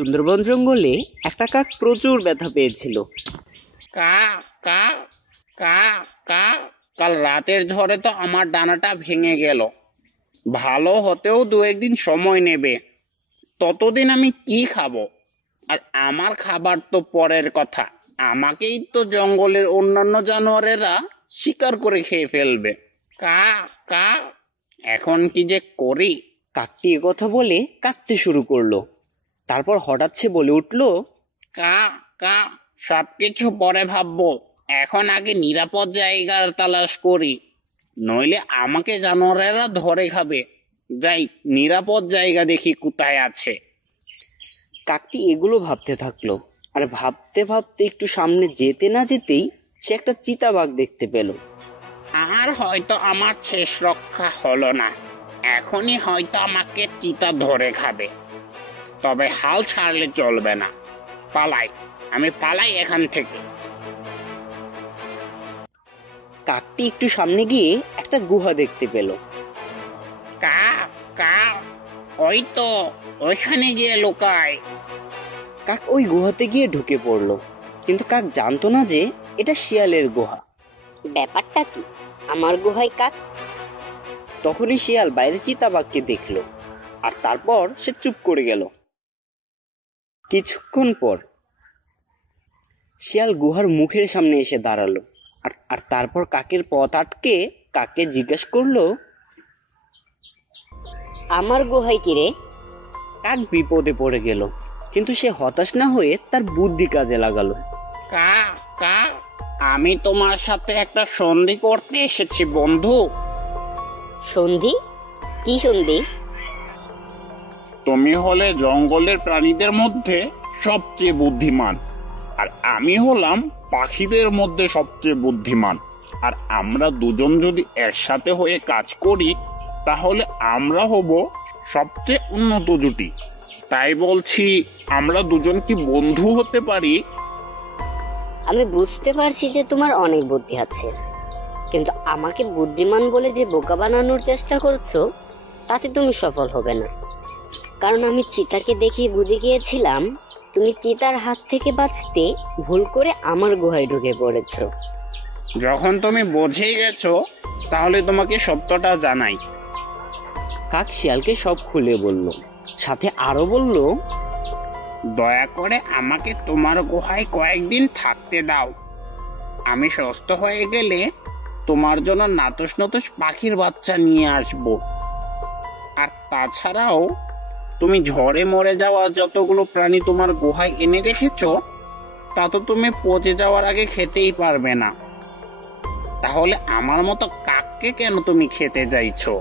সুন্দরবন জঙ্গলে একটা কাক প্রচুর ব্যথা পেয়েছিল। কা কা কা কা কাল রাতের ঝড়ে তো আমার ডানাটা ভেঙে গেল। ভালো হতেও 2-1 দিন সময় নেবে। ততদিন আমি কি খাবো? আর আমার খাবার তো পরের কথা, আমাকেই তো জঙ্গলের অন্যান্য জানোয়ারেরা শিকার করে খেয়ে ফেলবে। কা কা এখন কি যে করি? কাকটি একথা বলে কাঁদতে শুরু করলো। তারপর হঠাৎ সে বলে উঠল, কা কা সবকিছু পরে ভাববো, এখন আগে নিরাপদ জায়গার তালাশ করি, নইলে আমাকে জানোয়ারেরা ধরে খাবে। যাই, নিরাপদ জায়গা দেখি কোথায় আছে। কাকটি এগুলো ভাবতে থাকলো। আর ভাবতে ভাবতে একটু সামনে যেতে না যেতেই সে একটা চিতাবাঘ দেখতে পেল। আর হয়তো আমার শেষ রক্ষা হলো না, এখনই হয়তো আমাকে চিতা ধরে খাবে। তবে হাল ছাড়লে চলবে না, পালাই, আমি পালাই এখান থেকে। কাকটি একটু সামনে গিয়ে একটা গুহা দেখতে পেল। কা কা ওই তো, ওইখানে গিয়ে লুকায়। কাক ওই গুহাতে গিয়ে ঢুকে পড়লো, কিন্তু কাক জানতো না যে এটা শিয়ালের গুহা। ব্যাপারটা কি, আমার গুহায় কাক? তখনই শিয়াল বাইরে চিতাবাঘকে দেখলো, আর তারপর সে চুপ করে গেল। কিছুক্ষণ পর শিয়াল গুহার মুখের সামনে এসে দাঁড়ালো, আর তারপর কাকের পথ আটকে কাককে জিজ্ঞাসা করলো, আমার গুহায় কি রে? কাক বিপদে পড়ে গেল, কিন্তু সে হতাশ না হয়ে তার বুদ্ধি কাজে লাগালো। কা কা আমি তোমার সাথে একটা সন্ধি করতে এসেছি বন্ধু। সন্ধি? কি সন্ধি? তুমি হলে জঙ্গলের প্রাণীদের মধ্যে সবচেয়ে বুদ্ধিমান, আর আমি হলাম পাখিদের মধ্যে সবচেয়ে বুদ্ধিমান। আর আমরা দুজন যদি একসাথে হয়ে কাজ করি, তাহলে আমরা হব সবচেয়ে উন্নত জুটি। তাই বলছি, আমরা দুজন কি বন্ধু হতে পারি? আমি বুঝতে পারছি যে তোমার অনেক বুদ্ধি আছে, কিন্তু আমাকে বুদ্ধিমান বলে যে বোকা বানানোর চেষ্টা করছো, তাতে তুমি সফল হবে না। কারণ আমি চিতাকে দেখে বুঝে গিয়েছিলাম তুমি চিতার হাত থেকে বাঁচতে ভুল করে আমার গুহায় ঢুকে পড়েছো। যখন তুমি বুঝেই গেছো, তাহলে তোমাকে সত্যটা জানাই। কাক শিয়ালকে সব খুলে বলল, সাথে আরো বলল, দয়া করে আমাকে তোমার গুহায় কয়েকদিন থাকতে দাও। আমি সুস্থ হয়ে গেলে তোমার জন্য নাতস নতস পাখির বাচ্চা নিয়ে আসব। আর তাছাড়াও তুমি ঝড়ে মরে যাওয়া যতগুলো প্রাণী তোমার গুহায় এনে রেখেছো, তা তো তুমি পচে যাওয়ার আগে খেতেই পারবে না। তাহলে আমার মতো কাককে কেন তুমি খেতে চাইছো?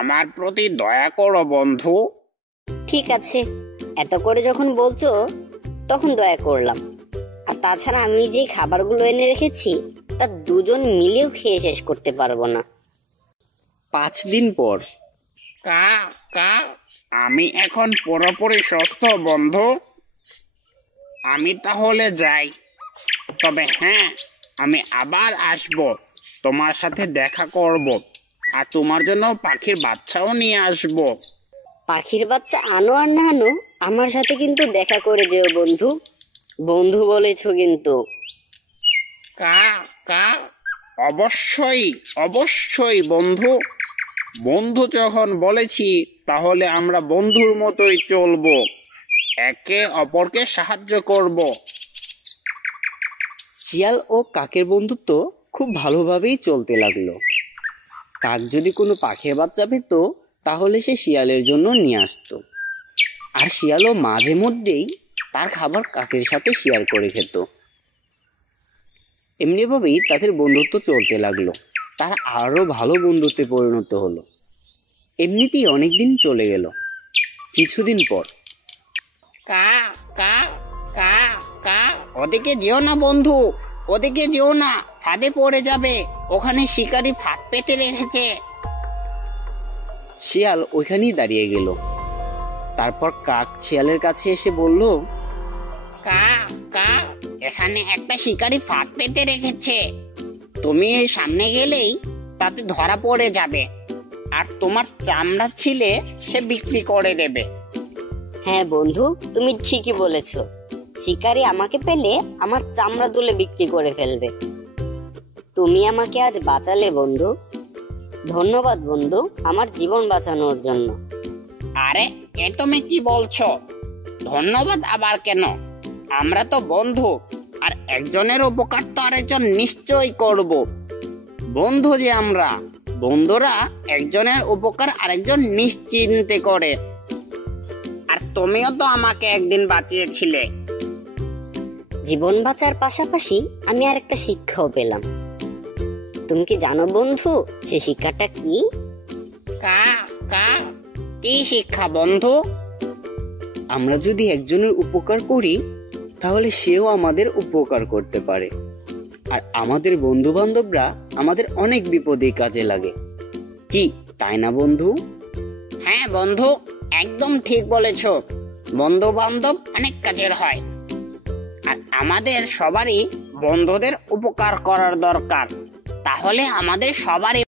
আমার প্রতি দয়া করো বন্ধু। ঠিক আছে, এত করে যখন বলছো তখন দয়া করলাম। আর তাছাড়া আমি যে খাবারগুলো এনে রেখেছি তা দুজন মিলেও খেয়ে শেষ করতে পারবো না। 5 দিন পর। কা কা আমি এখন পুরোপুরি সুস্থ বন্ধু। আমি তাহলে যাই। তবে হ্যাঁ, আমি আবার আসব, তোমার সাথে দেখা করব, আর তোমার জন্য পাখির বাচ্চাও নিয়ে আসব। পাখির বাচ্চা আনো আর না আনো, আমার সাথে কিন্তু দেখা করে যেও বন্ধু। বন্ধু বলেছো কিন্তু। কা কা অবশ্যই অবশ্যই বন্ধু। বন্ধু যখন বলেছি, তাহলে আমরা বন্ধুর মতোই চলবো, একে অপরকে সাহায্য করব। শিয়াল ও কাকের বন্ধুত্ব খুব ভালোভাবেই চলতে লাগলো। কাক যদি কোনো পাখির বাচ্চা পেত, তাহলে সে শিয়ালের জন্য নিয়ে আসতো, আর শিয়ালও মাঝে মধ্যেই তার খাবার কাকের সাথে শেয়ার করে খেত। এমনিভাবেই তাদের বন্ধুত্ব চলতে লাগলো। তারা আরো ভালো বন্ধুত্বে পরিণত হলো। এমনিতেই অনেকদিন চলে গেল। কিছুদিন পর। কা কা কা কা ওদিকে যেও না বন্ধু, ওদিকে যেও না, ফাঁদে পড়ে যাবে, ওখানে শিকারী ফাঁদ পেতে রেখেছে। শিয়াল ওইখানেই দাঁড়িয়ে গেল। তারপর কাক শিয়ালের কাছে এসে বলল, কা কা এখানে একটা শিকারী ফাঁদ পেতে রেখেছে, তুমি এই সামনে গেলেই তাতে ধরা পড়ে যাবে, আর তোমার চামড়া ছিলে সে বিক্রি করে দেবে। হ্যাঁ বন্ধু, তুমি ঠিকই বলেছ। শিকারী আমাকে পেলে আমার চামড়া তুলে বিক্রি করে ফেলবে। তুমি আমাকে আজ বাঁচালে বন্ধু। ধন্যবাদ বন্ধু, আমার জীবন বাঁচানোর জন্য। আরে এ তুমি কি বলছো? ধন্যবাদ আবার কেন? আমরা তো বন্ধু, আর একজনের উপকার তো আরেকজন নিশ্চয়ই করব। বন্ধু যে আমরা, বন্ধুরা একজনের উপকার আরেকজন নিশ্চিন্তে করে। আর তুমিও তো আমাকে একদিন বাঁচিয়েছিলে। জীবন বাঁচার পাশাপাশি আমি আর একটা শিক্ষাও পেলাম। তুমি কি জানো বন্ধু সে শিক্ষাটা কি? কা কা কি শিক্ষা বন্ধু? আমরা যদি একজনের উপকার করি তাহলে সেও আমাদের উপকার করতে পারে। আর আমাদের বন্ধু বান্ধবরা আমাদের অনেক বিপদে কাজে লাগে। কি তাই না বন্ধু? হ্যাঁ বন্ধু, একদম ঠিক বলেছ। বন্ধু বান্ধব অনেক কাজের হয়, আর আমাদের সবারই বন্ধুদের উপকার করার দরকার। তাহলে আমাদের সবারই